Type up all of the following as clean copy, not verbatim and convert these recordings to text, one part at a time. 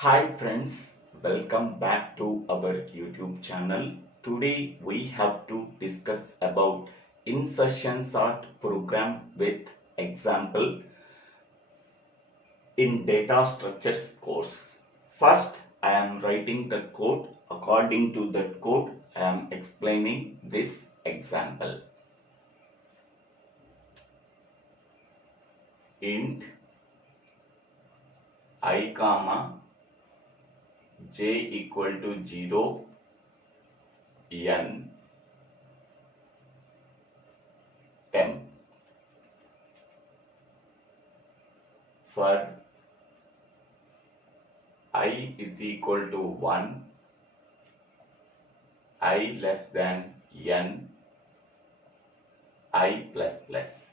Hi friends, welcome back to our YouTube channel. Today we have to discuss about insertion sort program with example in data structures course. First, I am writing the code. According to that code, I am explaining this example. Int I comma j equal to 0 n temp for I is equal to 1, I less than n, I plus plus.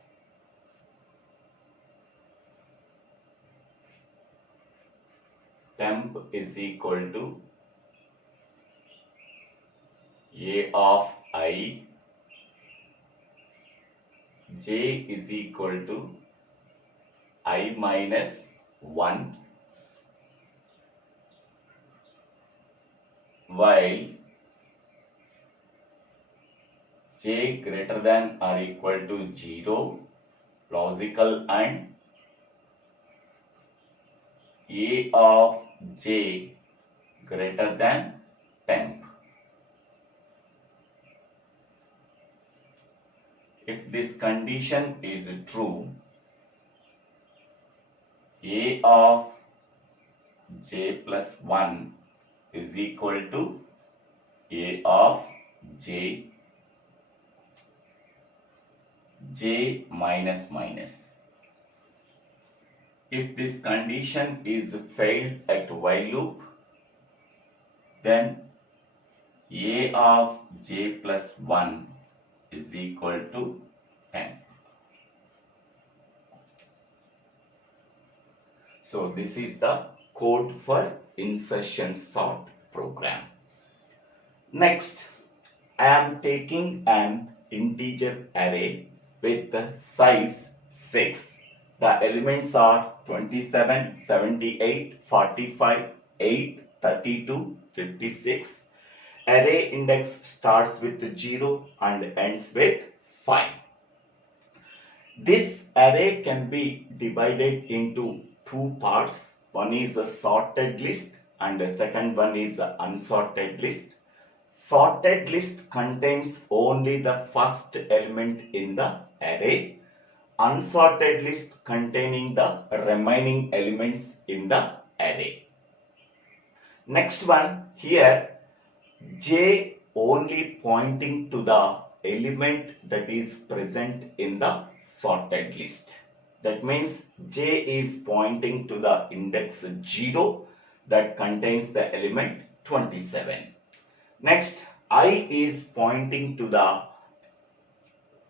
Temp is equal to a of I, j is equal to I minus 1, while j greater than or equal to 0, logical and a of j greater than temp. If this condition is true, a of j plus 1 is equal to a of j minus minus. If this condition is failed at while loop, then a of j plus 1 is equal to 10. So this is the code for insertion sort program. Next, I am taking an integer array with the size 6. The elements are 27, 78, 45, 8, 32, 56. Array index starts with 0 and ends with 5. This array can be divided into two parts. One is a sorted list and the second one is an unsorted list. Sorted list contains only the first element in the array. Unsorted list containing the remaining elements in the array. Next one, here j only pointing to the element that is present in the sorted list. That means j is pointing to the index 0 that contains the element 27. Next, I is pointing to the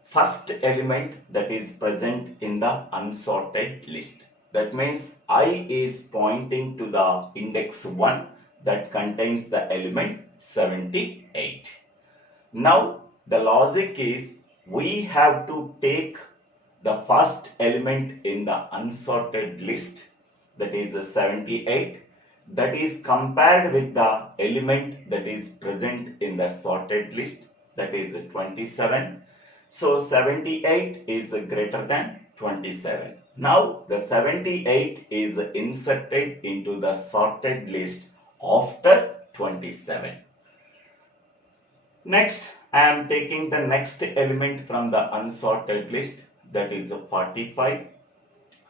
first element that is present in the unsorted list. That means I is pointing to the index 1 that contains the element 78. Now the logic is we have to take the first element in the unsorted list, that is 78, that is compared with the element that is present in the sorted list, that is 27. So 78 is greater than 27. Now the 78 is inserted into the sorted list after 27. Next, I am taking the next element from the unsorted list, that is 45.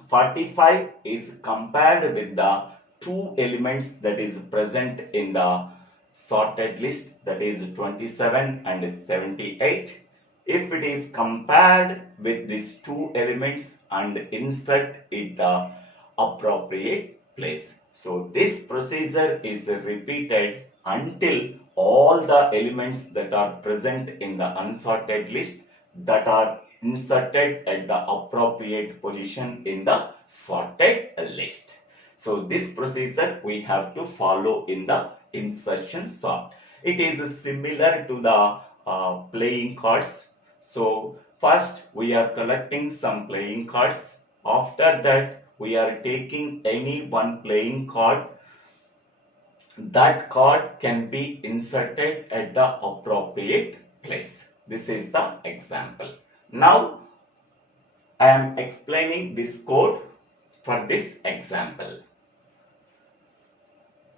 45 is compared with the two elements that is present in the sorted list, that is 27 and 78. If it is compared with these two elements and insert it the appropriate place. So this procedure is repeated until all the elements that are present in the unsorted list that are inserted at the appropriate position in the sorted list. So this procedure we have to follow in the insertion sort. It is similar to the playing cards. So first we are collecting some playing cards. After that we are taking any one playing card that card can be inserted at the appropriate place. This is the example. Now I am explaining this code for this example.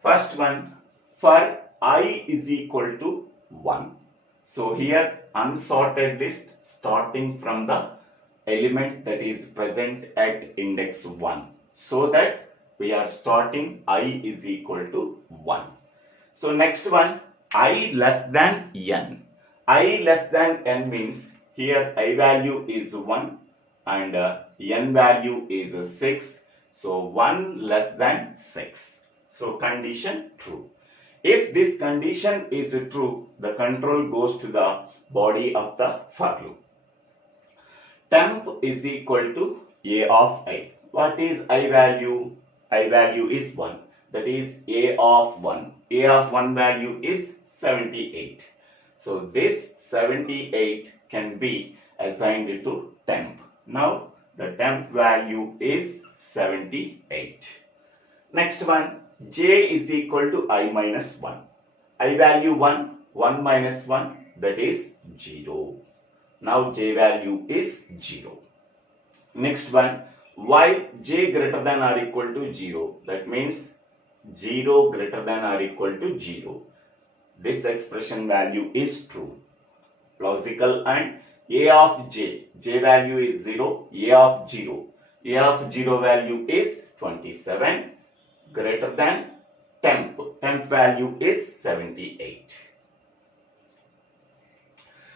First one, for I is equal to 1. So here unsorted list starting from the element that is present at index 1. So that we are starting I is equal to 1. So next one, I less than n. I less than n means here I value is 1 and n value is 6. So 1 less than 6. So condition true. If this condition is true, the control goes to the body of the for loop. Temp is equal to a of I. What is I value? I value is 1. That is a of 1. A of 1 value is 78. So this 78 can be assigned to temp. Now the temp value is 78. Next one, j is equal to I minus 1. I value 1, 1 minus 1, that is 0. Now j value is 0. Next one, y j greater than or equal to 0. That means 0 greater than or equal to 0. This expression value is true. Logical and a of j. J value is 0. A of 0. A of 0 value is 27. Greater than temp. Temp value is 78.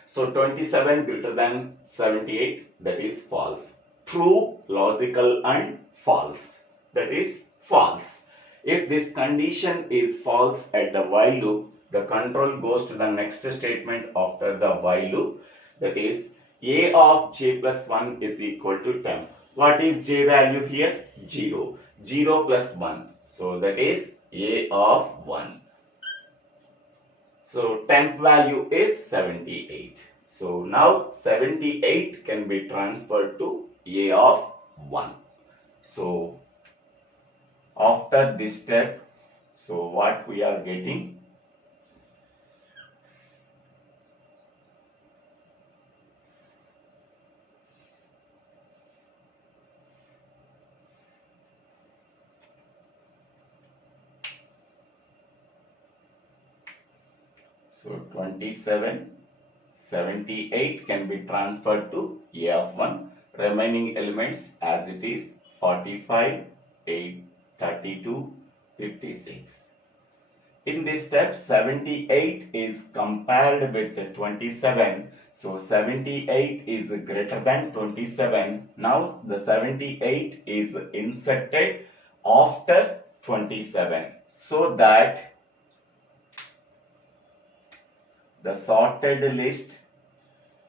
So 27 greater than 78, that is false. True, logical and false. That is false. If this condition is false at the while loop, the control goes to the next statement after the while loop. That is a of j plus 1 is equal to temp. What is j value here? 0. 0 plus 1. So that is a of 1. So temp value is 78. So now 78 can be transferred to a of 1. So after this step, so what we are getting? So 27, 78 can be transferred to a of 1. Remaining elements as it is 45, 8, 32, 56. In this step, 78 is compared with 27. So 78 is greater than 27. Now the 78 is inserted after 27. So that the sorted list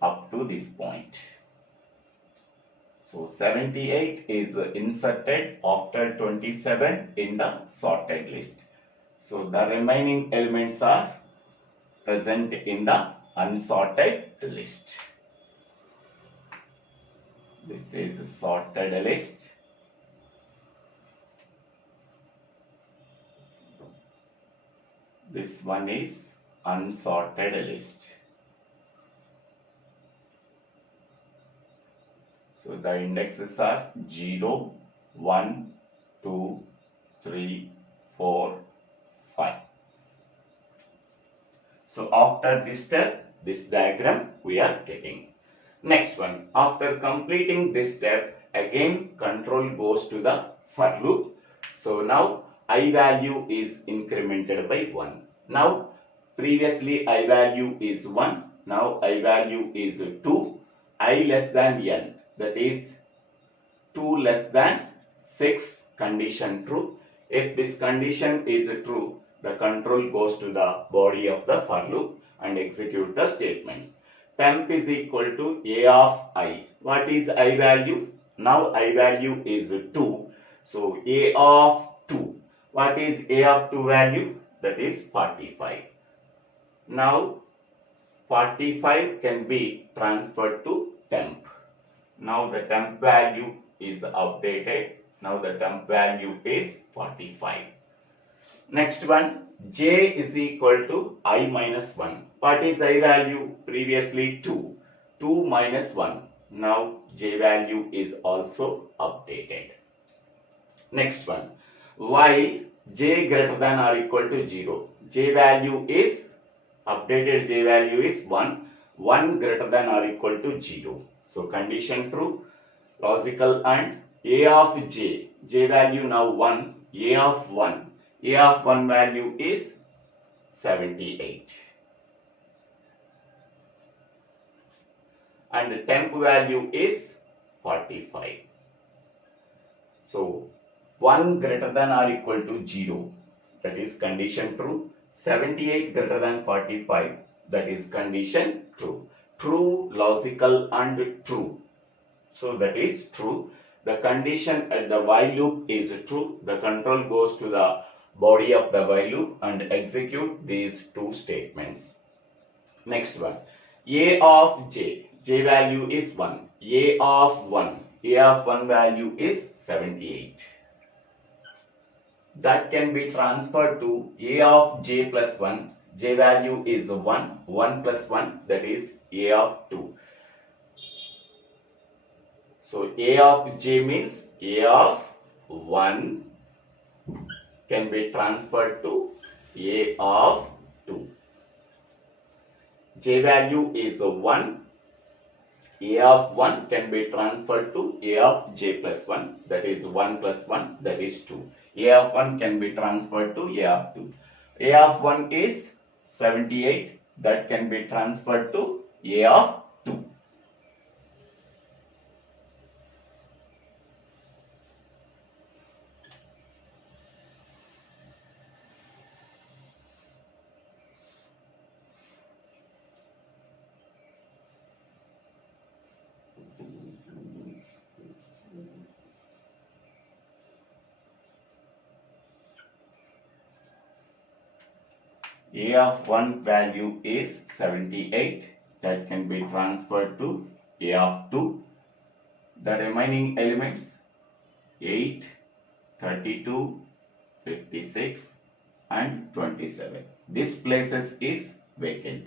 up to this point. So 78 is inserted after 27 in the sorted list. So the remaining elements are present in the unsorted list. This is the sorted list. This one is unsorted list. So the indexes are 0, 1, 2, 3, 4, 5. So after this step, this diagram we are getting. Next one, after completing this step, again control goes to the for loop. So now I value is incremented by 1. Now previously I value is 1. Now I value is 2. I less than n. That is 2 less than 6, condition true. If this condition is true, the control goes to the body of the for loop and execute the statements. Temp is equal to a of I. What is I value? Now I value is 2. So a of 2. What is a of 2 value? That is 45. Now 45 can be transferred to temp. Now the temp value is updated. Now the temp value is 45. Next one, j is equal to I minus 1. What is I value? Previously 2. 2 minus 1. Now j value is also updated. Next one, while j greater than or equal to 0. J value is, updated j value is 1. 1 greater than or equal to 0. So condition true. Logical and a of j. J value now 1. A of 1. A of 1 value is 78. And temp value is 45. So 1 greater than or equal to 0, that is condition true. 78 greater than 45, that is condition true. True, logical and true. So that is true. The condition at the while loop is true. The control goes to the body of the while loop and execute these two statements. Next one, a of j. J value is 1. A of 1. A of 1 value is 78. That can be transferred to a of j plus 1. J value is 1. 1 plus 1, that is a of 2. So a of j means a of 1 can be transferred to a of 2. J value is 1. A of 1 can be transferred to a of j plus 1, that is 1 plus 1, that is 2. A of 1 can be transferred to a of 2. A of 1 is 78, that can be transferred to a of 2. A of 1 value is 78, that can be transferred to a of 2. The remaining elements 8, 32, 56 and 27. This places is vacant.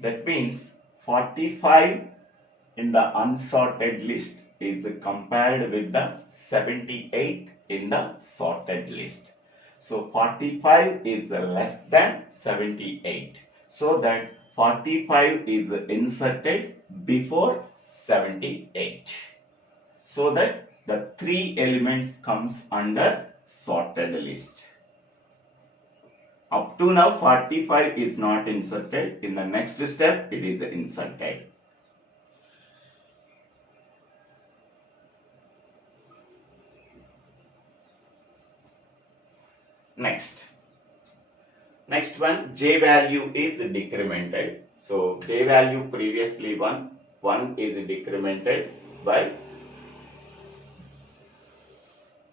That means 45 in the unsorted list is compared with the 78 in the sorted list. So 45 is less than 78. So that 45 is inserted before 78. So that the three elements comes under sorted list. Up to now 45 is not inserted. In the next step it is inserted. Next one, j value is decremented. So j value previously 1 is decremented by,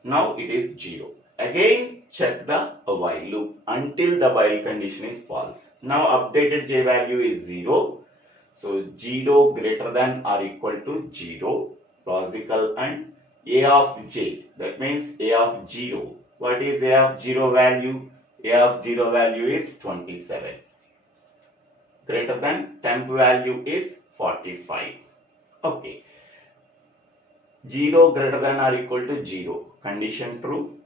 now it is 0. Again check the while loop until the while condition is false. Now updated j value is 0. So 0 greater than or equal to 0, logical and a of j, that means a of 0. What is a of 0 value? A of 0 value is 27. Greater than temp value is 45. Okay. 0 greater than or equal to 0. Condition true.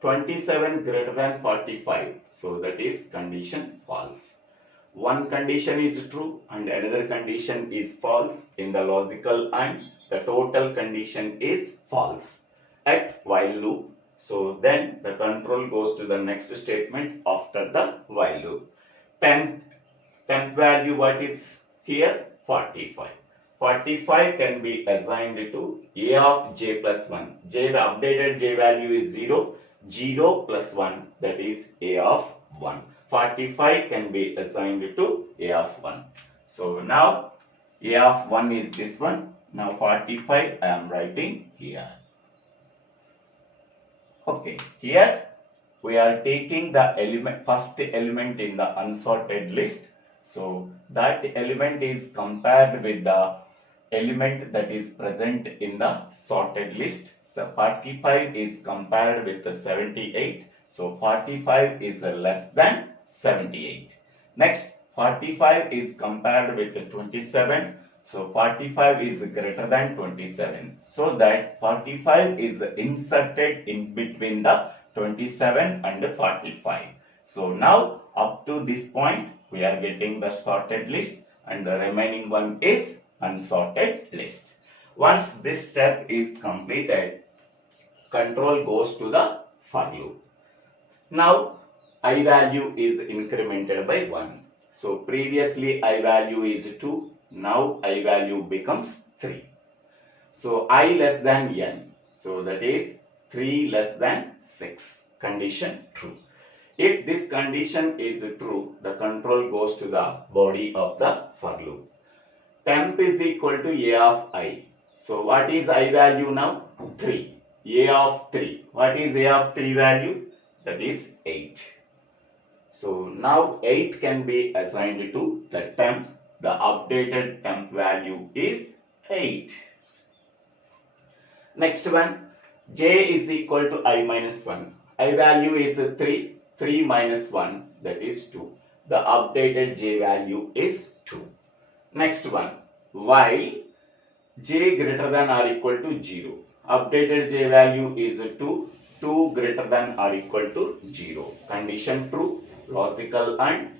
27 greater than 45. So that is condition false. One condition is true and another condition is false in the logical and the total condition is false at while loop. So then the control goes to the next statement after the while loop. Temp value, what is here? 45. 45 can be assigned to a of j plus 1. Updated j value is 0. 0 plus 1, that is a of 1. 45 can be assigned to a of 1. So now a of 1 is this one. Now 45 I am writing here. Okay, here we are taking the first element in the unsorted list. So that element is compared with the element that is present in the sorted list. So 45 is compared with the 78. So 45 is less than 78. Next, 45 is compared with the 27. So 45 is greater than 27. So that 45 is inserted in between the 27 and 45. So now up to this point we are getting the sorted list and the remaining one is unsorted list. Once this step is completed, control goes to the for loop. Now I value is incremented by 1. So previously I value is 2. Now I value becomes 3. So I less than n. So that is 3 less than 6. Condition true. If this condition is true, the control goes to the body of the for loop. Temp is equal to a of I. So what is I value now? 3. A of 3. What is A of 3 value? That is 8. So now 8 can be assigned to the temp. The updated temp value is 8. Next one, j is equal to I minus 1. I value is 3. 3 minus 1, that is 2. The updated j value is 2. Next one, while j greater than or equal to 0. Updated j value is 2. 2 greater than or equal to 0. Condition true, logical and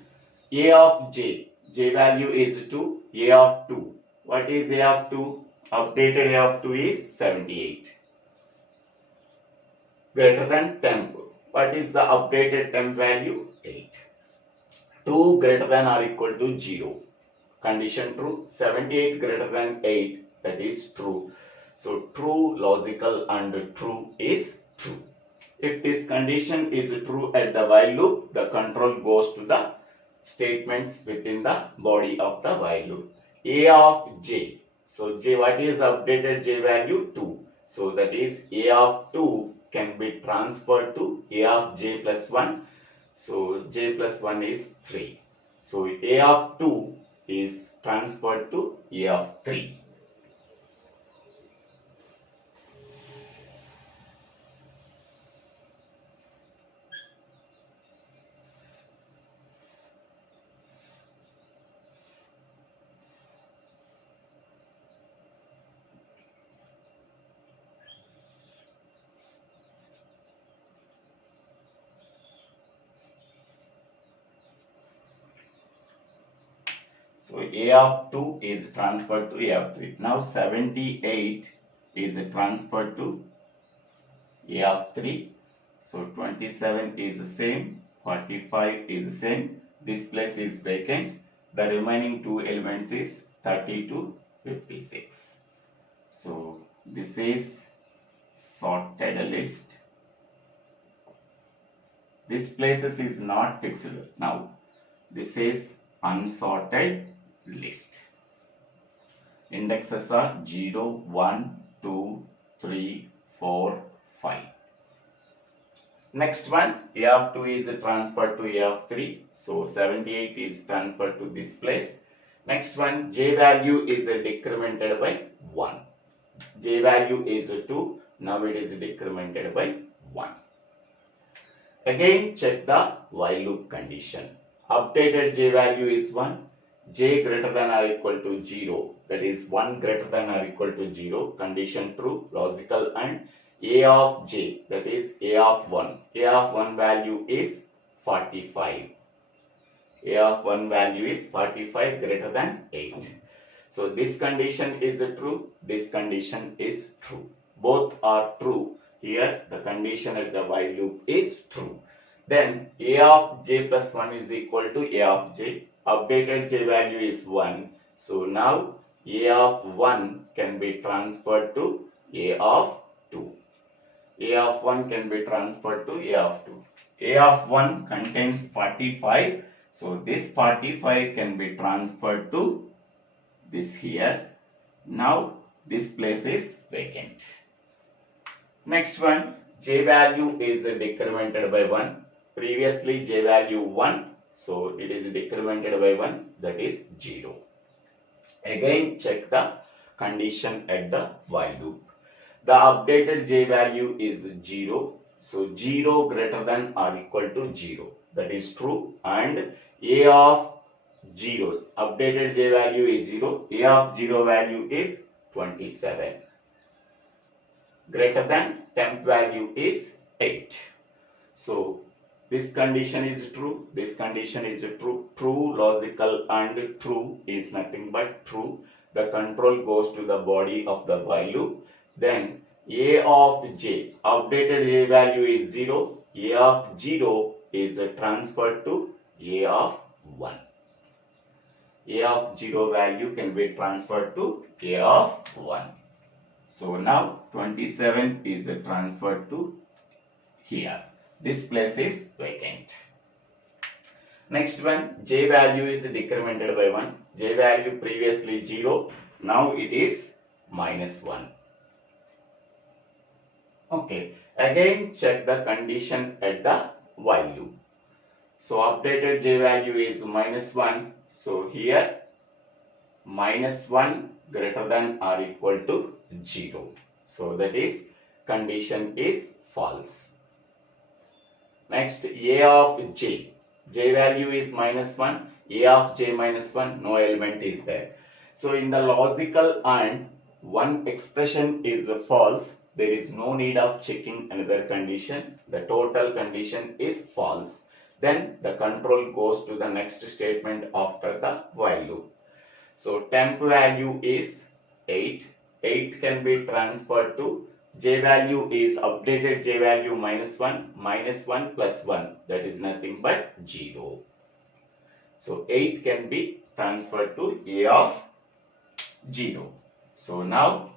a of j. J value is 2. A of 2. What is A of 2? Updated A of 2 is 78. Greater than temp. What is the updated temp value? 8. 2 greater than or equal to 0. Condition true. 78 greater than 8. That is true. So true, logical and true is true. If this condition is true at the while loop, the control goes to the statements within the body of the while loop. A of j. So j, what is updated j value? 2. So that is A of 2 can be transferred to A of j plus 1. So j plus 1 is 3. So A of 2 is transferred to A of 3. So A of 2 is transferred to A of 3. Now 78 is transferred to A of 3. So 27 is the same, 45 is the same. This place is vacant. The remaining two elements is 30 to 56. So this is sorted list. This places is not fixed. Now this is unsorted list. Indexes are 0, 1, 2, 3, 4, 5. Next one, A of 2 is transferred to A of 3. So 78 is transferred to this place. Next one, j value is decremented by 1. J value is 2. Now it is decremented by 1. Again check the while loop condition. Updated j value is 1. J greater than or equal to 0. That is 1 greater than or equal to 0. Condition true, logical and A of j, that is A of 1. A of 1 value is 45. A of 1 value is 45 greater than 8. So this condition is true, this condition is true. Both are true. Here the condition at the while loop is true. Then A of j plus 1 is equal to A of j. Updated j value is 1. So now A of 1 can be transferred to A of 2. A of 1 can be transferred to A of 2. A of 1 contains 45. So this 45 can be transferred to this here. Now this place is vacant. Next one, j value is decremented by 1. Previously j value 1. So it is decremented by 1, that is 0. Again check the condition at the while loop. The updated j value is 0. So 0 greater than or equal to 0. That is true. And a of 0, updated j value is 0. A of 0 value is 27. Greater than temp value is 8. So this condition is true. This condition is true. True, logical and true is nothing but true. The control goes to the body of the while loop. Then a of j, updated a value is 0. A of 0 is transferred to a of 1. A of 0 value can be transferred to a of 1. So now 27 is transferred to here. This place is vacant. Next one, j value is decremented by 1. J value previously 0. Now it is minus 1. Okay. Again check the condition at the while loop. So updated j value is minus 1. So here minus 1 greater than or equal to 0. So that is condition is false. Next, a of j. J value is minus 1. A of j minus 1. No element is there. So in the logical and one expression is false. There is no need of checking another condition. The total condition is false. Then the control goes to the next statement after the while loop. So temp value is 8. 8 can be transferred to j value is updated j value minus 1 plus 1, that is nothing but 0. So 8 can be transferred to a of 0. So now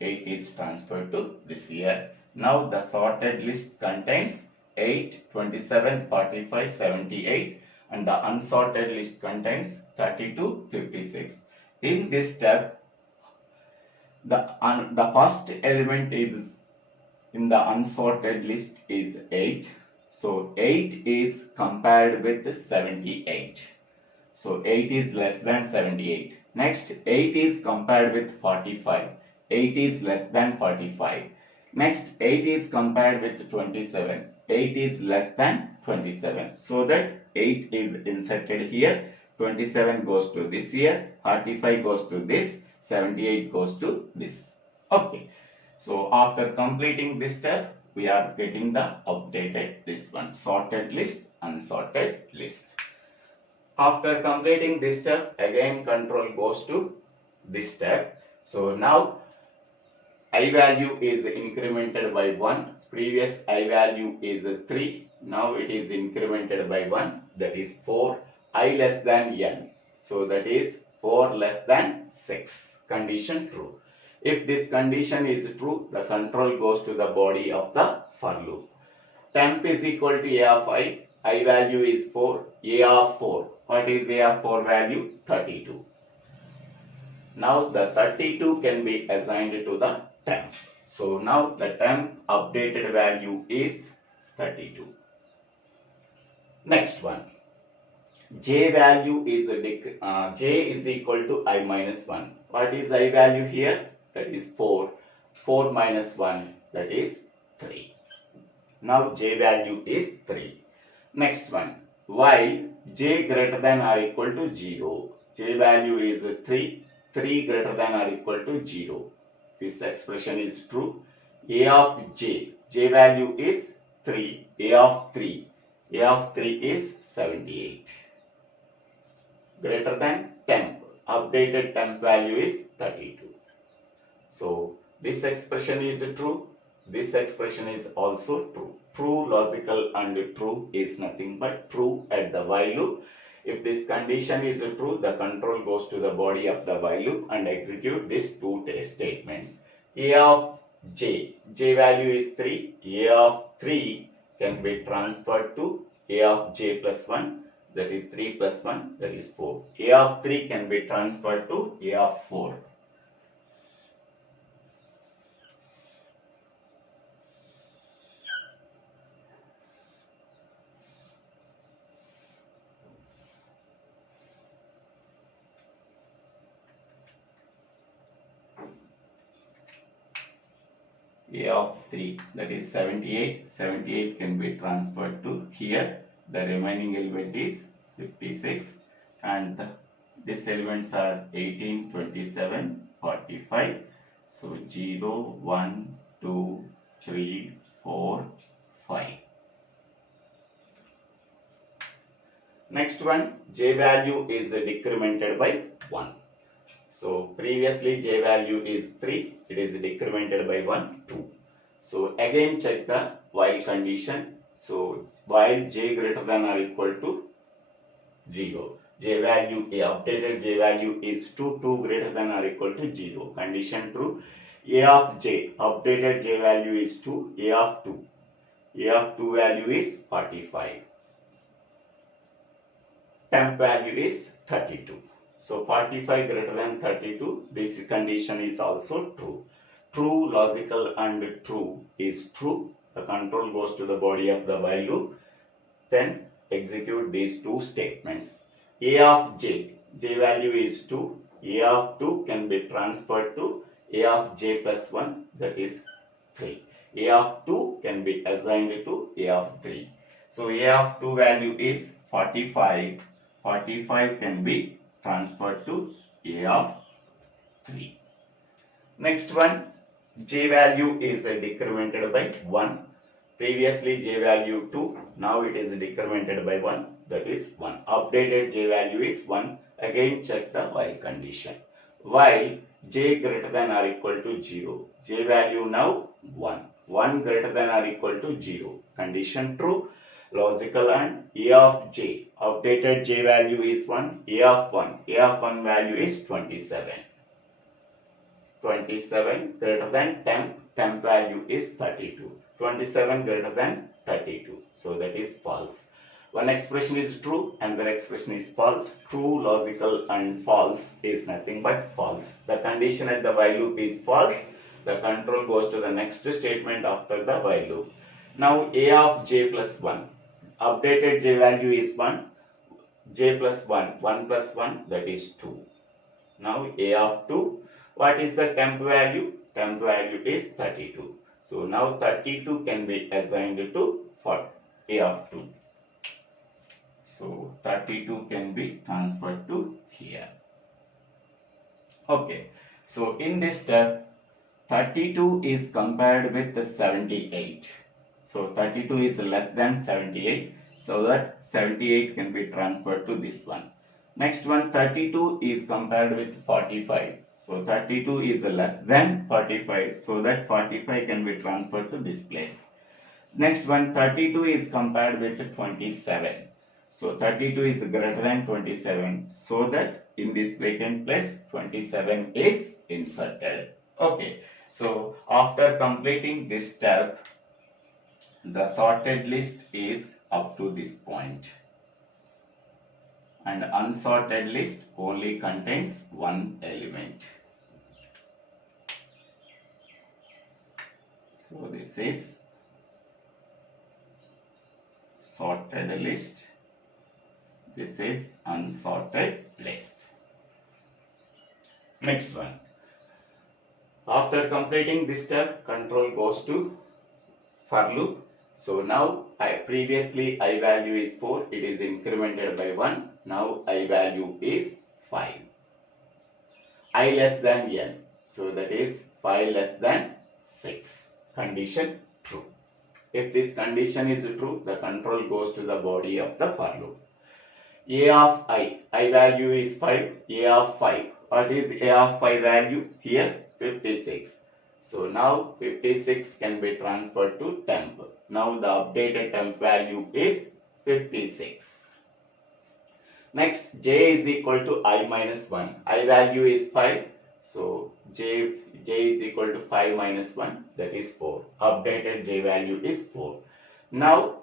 8 is transferred to this here. Now the sorted list contains 8, 27, 45, 78 and the unsorted list contains 32, 56. In this step, the first element is in the unsorted list is 8. So 8 is compared with 78. So 8 is less than 78. Next 8 is compared with 45. 8 is less than 45. Next 8 is compared with 27. 8 is less than 27. So that 8 is inserted here. 27 goes to this here. 45 goes to this. 78 goes to this. Okay. So after completing this step, we are getting the updated this one. Sorted list, unsorted list. After completing this step, again control goes to this step. So now I value is incremented by 1. Previous I value is 3. Now it is incremented by 1. That is 4. I less than n. So that is 4 less than 6. Condition true. If this condition is true, the control goes to the body of the for loop. Temp is equal to a of I value is 4, a of 4. What is a of 4 value? 32. Now the 32 can be assigned to the temp. So now the temp updated value is 32. Next one. J value is j is equal to I minus 1. What is I value here? That is 4. 4 minus 1, that is 3. Now j value is 3. Next one. While j greater than or equal to 0. J value is 3. 3 greater than or equal to 0. This expression is true. A of j. J value is 3. A of 3. A of 3 is 78. Greater than temp. Updated temp value is 32. So this expression is true. This expression is also true. True, logical and true is nothing but true at the while loop. If this condition is true, the control goes to the body of the while loop and execute these two statements. A of j. J value is 3. A of 3 can be transferred to A of j plus 1. That is 3 plus 1, that is 4. A of 3 can be transferred to A of 4. A of 3, that is 78. 78 can be transferred to here. The remaining element is 56, and these elements are 18, 27, 45. So 0, 1, 2, 3, 4, 5. Next one, J value is decremented by 1. So previously J value is 3, it is decremented by 1, 2. So again check the while condition. So while J greater than or equal to 0, J value, updated J value is 2, 2 greater than or equal to 0. Condition true. A of J, updated J value is 2, A of 2. A of 2 value is 45. Temp value is 32. So 45 greater than 32, this condition is also true. True, logical and true is true. The control goes to the body of the while loop. Then execute these two statements. A of J, J value is 2. A of 2 can be transferred to A of J plus 1, that is 3. A of 2 can be assigned to A of 3. So A of 2 value is 45. 45 can be transferred to A of 3. Next one, J value is decremented by 1. Previously J value 2, now it is decremented by 1, that is 1. Updated J value is 1. Again check the while condition. While J greater than or equal to 0, J value now 1. 1 greater than or equal to 0. Condition true. Logical and A of J, updated J value is 1, A of 1, A of 1 value is 27. 27 greater than temp value is 32. 27 greater than 32. So that is false. One expression is true, another expression is false. True, logical and false is nothing but false. The condition at the while loop is false. The control goes to the next statement after the while loop. Now A of J plus 1. Updated J value is 1, J plus 1, 1 plus 1, that is 2. Now A of 2, what is the temp value? Temp value is 32. So now 32 can be assigned to for A of 2. So 32 can be transferred to here. Okay, so in this step, 32 is compared with the 78. So 32 is less than 78, so that 78 can be transferred to this one. Next one, 32 is compared with 45. So 32 is less than 45, so that 45 can be transferred to this place. Next one, 32 is compared with 27. So 32 is greater than 27, so that in this vacant place 27 is inserted. Okay, so after completing this step, the sorted list is up to this point, and unsorted list only contains one element. So this is sorted list, this is unsorted list. Next one, after completing this step, control goes to for loop. So now previously I value is 4, it is incremented by 1. Now I value is 5. I less than n, so that is 5 less than 6. Condition true. If this condition is true, the control goes to the body of the for loop. A of I value is 5, A of 5. What is A of 5 value? Here 56. So now 56 can be transferred to temp. Now the updated temp value is 56. Next, J is equal to I minus 1. I value is 5. So J is equal to 5 minus 1, that is 4. Updated J value is 4. Now,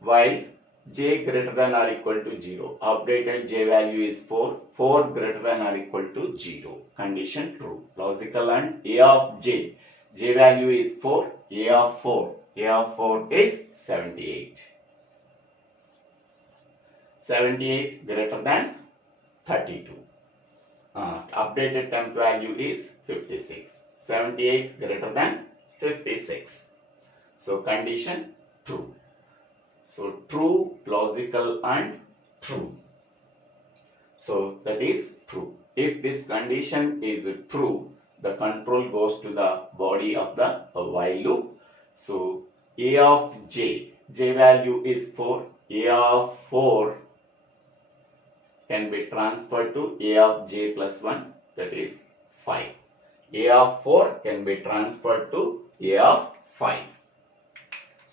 while J greater than or equal to 0, updated J value is 4. 4 greater than or equal to 0. Condition true. Logical and A of J. J value is 4. A of 4. A of 4 is 78. 78 greater than 32. Updated temp value is 56. 78 greater than 56. So condition true. So true, logical and true. So that is true. If this condition is true, the control goes to the body of the while loop. So a of j value is 4. A of 4 can be transferred to a of j plus 1, that is 5. A of 4 can be transferred to a of 5.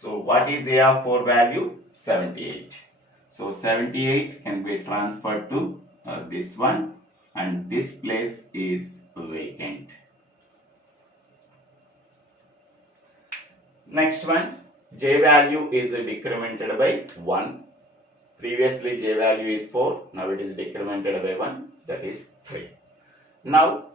So what is a of 4 value? 78. So 78 can be transferred to this one, and this place is vacant. Next one, j value is decremented by 1. Previously j value is 4, now it is decremented by 1, that is 3. Now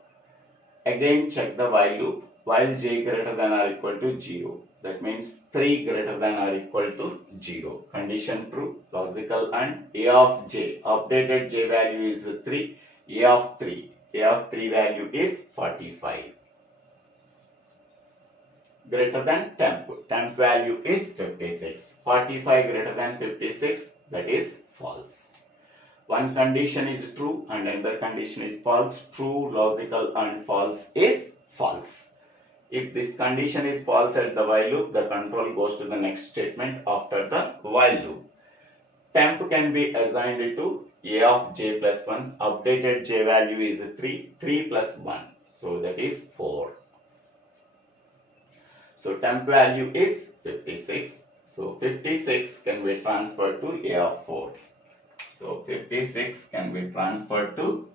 again check the while loop. While j greater than or equal to 0, that means 3 greater than or equal to 0. Condition true, logical and a of j, updated j value is 3, a of 3 value is 45. Greater than temp value is 56. 45 greater than 56, that is false. One condition is true and another condition is false. True, logical and false is false. If this condition is false at the while loop, the control goes to the next statement after the while loop. Temp can be assigned to a of j plus 1. Updated j value is 3 plus 1. So that is 4. So temp value is 56. So 56 can be transferred to a of 4. So 56 can be transferred to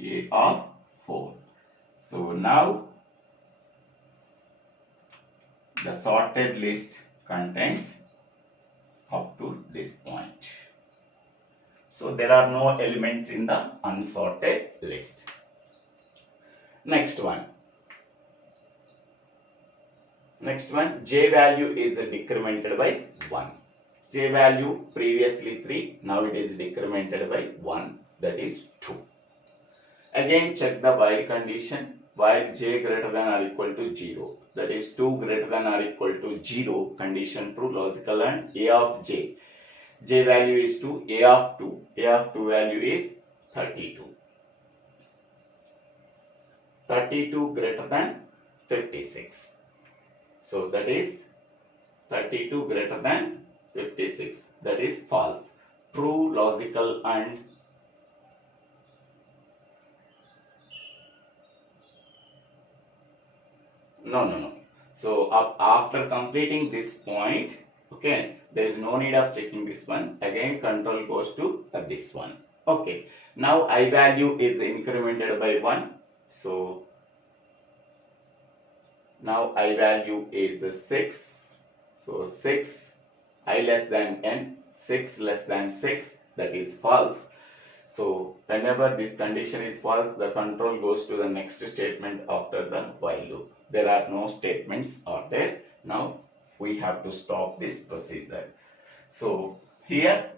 a of 4. So now the sorted list contains up to this point. So there are no elements in the unsorted list. Next one, j value is decremented by 1. J value previously 3, now it is decremented by 1, that is 2. Again check the while condition. While j greater than or equal to 0, that is 2 greater than or equal to 0, condition true, logical and a of j value is 2, a of 2 value is 32. 32 greater than 56. So that is 32 greater than 56, that is false. True, logical and no. So after completing this point, okay, there is no need of checking this one. Again control goes to this one. Okay, now I value is incremented by 1. So now I value is 6. So 6, I less than n, 6 less than 6, that is false. So whenever this condition is false, the control goes to the next statement after the while loop. There are no statements are there. Now we have to stop this procedure. So here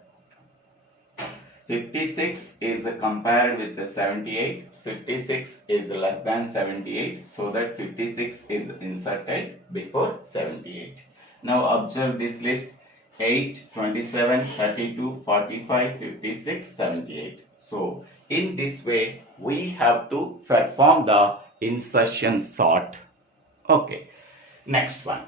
56 is compared with the 78. 56 is less than 78, so that 56 is inserted before 78. Now observe this list: 8, 27, 32, 45, 56, 78. So in this way we have to perform the insertion sort. Okay, next one.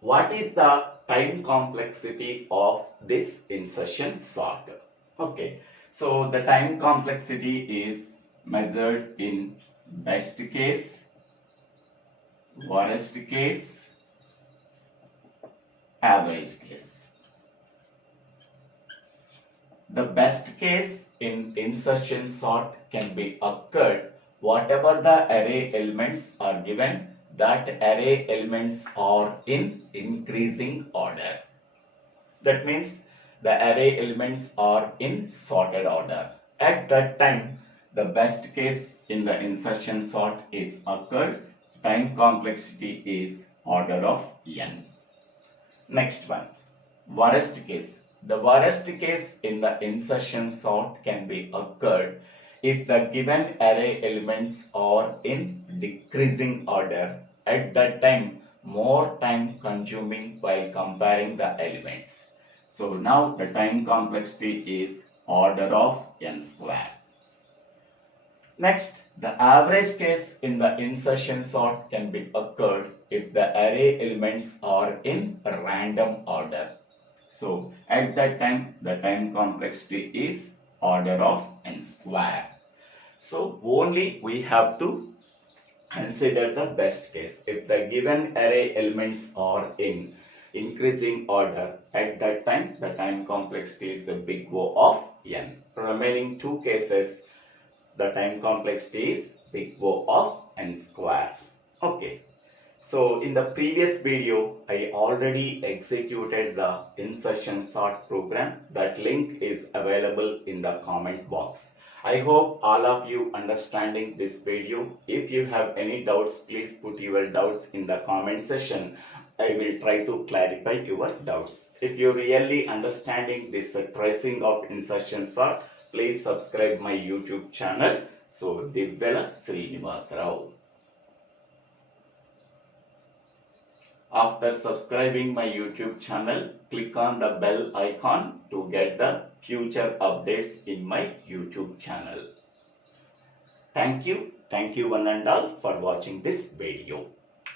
What is the time complexity of this insertion sort? Okay, so the time complexity is measured in best case, worst case, average case. The best case in insertion sort can be occurred whatever the array elements are given, that array elements are in increasing order. That means the array elements are in sorted order. At that time, the best case in the insertion sort is occurred. Time complexity is order of n. Next one, worst case. The worst case in the insertion sort can be occurred if the given array elements are in decreasing order, at that time more time consuming while comparing the elements. So now the time complexity is order of n square. Next, the average case in the insertion sort can be occurred if the array elements are in random order. So at that time the time complexity is order of n square. So only we have to consider the best case. If the given array elements are in increasing order, at that time the time complexity is the big O of n. Remaining two cases, the time complexity is big O of n square. Okay. So in the previous video, I already executed the insertion sort program. That link is available in the comment box. I hope all of you understanding this video. If you have any doubts, please put your doubts in the comment section. I will try to clarify your doubts. If you really understanding this tracing of insertion sort, please subscribe my YouTube channel. So Divvela Srinivas Rao. After subscribing my YouTube channel, click on the bell icon to get the future updates in my YouTube channel. Thank you one and all for watching this video.